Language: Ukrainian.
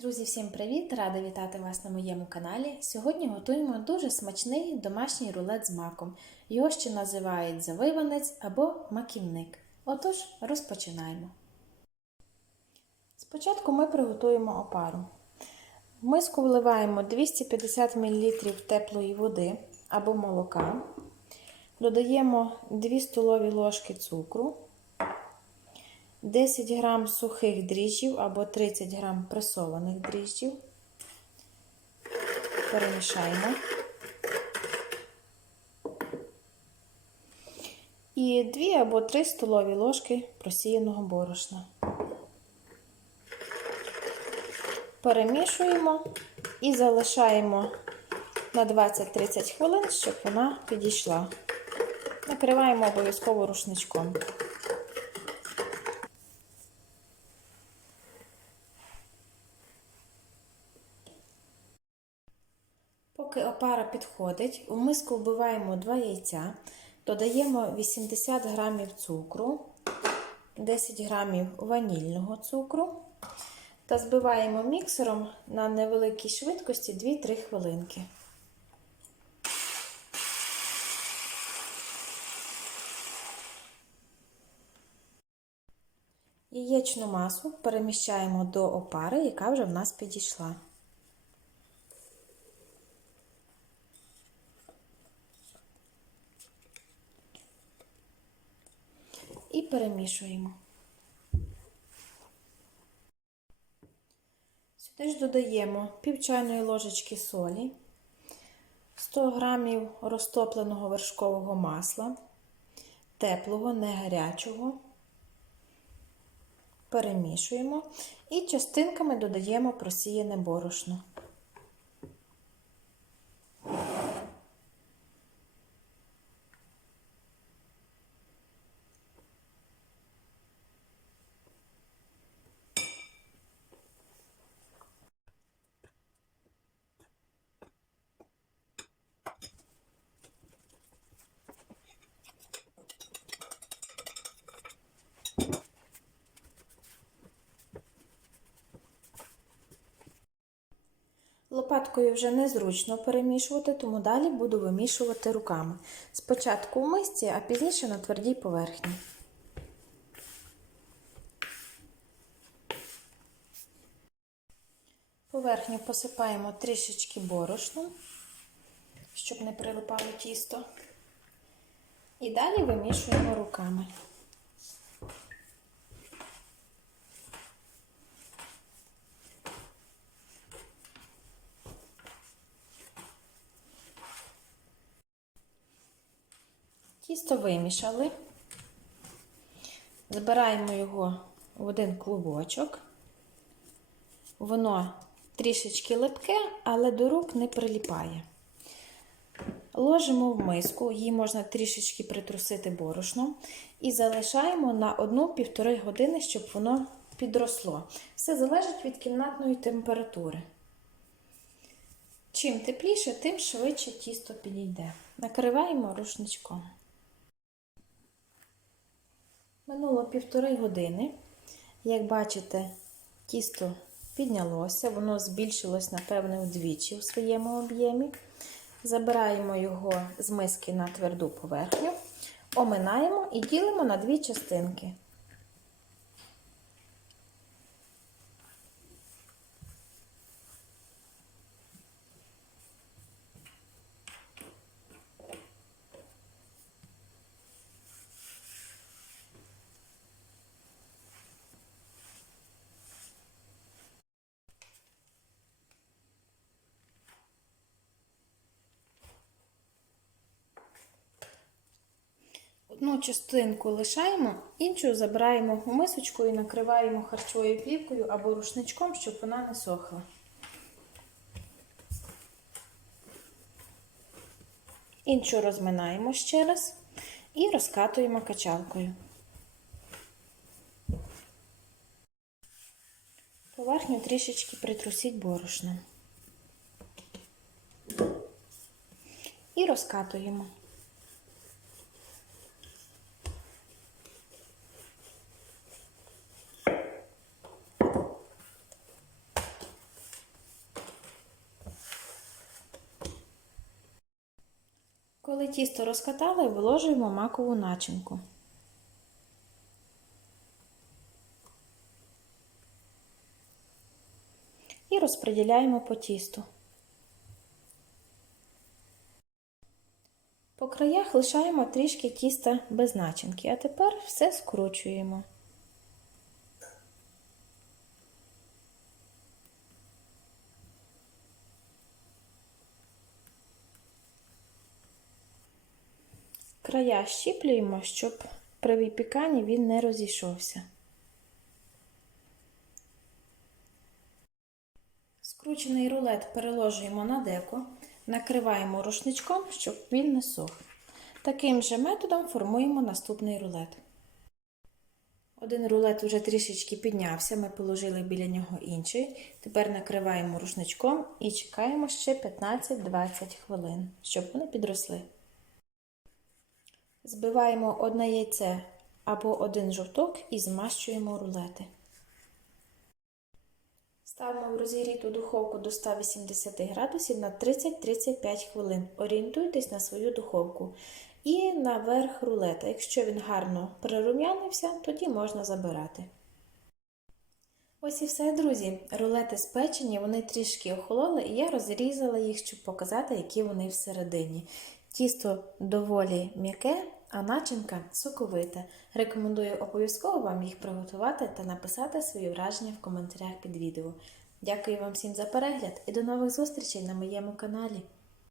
Друзі, всім привіт! Рада вітати вас на моєму каналі. Сьогодні готуємо дуже смачний домашній рулет з маком. Його ще називають завиванець або маківник. Отож, розпочинаємо. Спочатку ми приготуємо опару. В миску вливаємо 250 мл теплої води або молока. Додаємо 2 столові ложки цукру. 10 грам сухих дріжджів або 30 грам пресованих дріжджів. Перемішаємо. І 2 або 3 столові ложки просіяного борошна. Перемішуємо і залишаємо на 20-30 хвилин, щоб вона підійшла. Накриваємо обов'язково рушничком. Поки опара підходить, у миску вбиваємо 2 яйця, додаємо 80 г цукру, 10 г ванільного цукру та збиваємо міксером на невеликій швидкості 2-3 хвилинки. Яєчну масу переміщаємо до опари, яка вже в нас підійшла. І перемішуємо. Сюди ж додаємо пів чайної ложечки солі, 100 г розтопленого вершкового масла, теплого, не гарячого. Перемішуємо і частинками додаємо просіяне борошно. Лопаткою вже незручно перемішувати, тому далі буду вимішувати руками. Спочатку в мисці, а пізніше на твердій поверхні. Поверхню посипаємо трішечки борошном, щоб не прилипало тісто. І далі вимішуємо руками. Тісто вимішали, збираємо його в один клубочок. Воно трішечки липке, але до рук не приліпає. Ложимо в миску, її можна трішечки притрусити борошном, і залишаємо на 1-1,5 години, щоб воно підросло. Все залежить від кімнатної температури. Чим тепліше, тим швидше тісто підійде. Накриваємо рушничком. Минуло півтори години. Як бачите, тісто піднялося, воно збільшилось, напевне, вдвічі у своєму об'ємі. Забираємо його з миски на тверду поверхню, оминаємо і ділимо на дві частинки. Одну частинку лишаємо, іншу забираємо у мисочку і накриваємо харчовою плівкою або рушничком, щоб вона не сохла. Іншу розминаємо ще раз і розкатуємо качалкою. Поверхню трішечки притрусіть борошном. І розкатуємо. Коли тісто розкатали, виложуємо макову начинку. І розподіляємо по тісту. По краях лишаємо трішки тіста без начинки, а тепер все скручуємо. Края щіплюємо, щоб при випіканні він не розійшовся. Скручений рулет переложуємо на деко, накриваємо рушничком, щоб він не сох. Таким же методом формуємо наступний рулет. Один рулет вже трішечки піднявся, ми положили біля нього інший. Тепер накриваємо рушничком і чекаємо ще 15-20 хвилин, щоб вони підросли. Збиваємо одне яйце або один жовток і змащуємо рулети. Ставимо в розігріту духовку до 180 градусів на 30-35 хвилин. Орієнтуйтесь на свою духовку. І на верх рулета. Якщо він гарно прирум'янився, тоді можна забирати. Ось і все, друзі. Рулети спечені, вони трішки охололи, і я розрізала їх, щоб показати, які вони всередині. Тісто доволі м'яке, а начинка соковита. Рекомендую обов'язково вам їх приготувати та написати свої враження в коментарях під відео. Дякую вам всім за перегляд і до нових зустрічей на моєму каналі.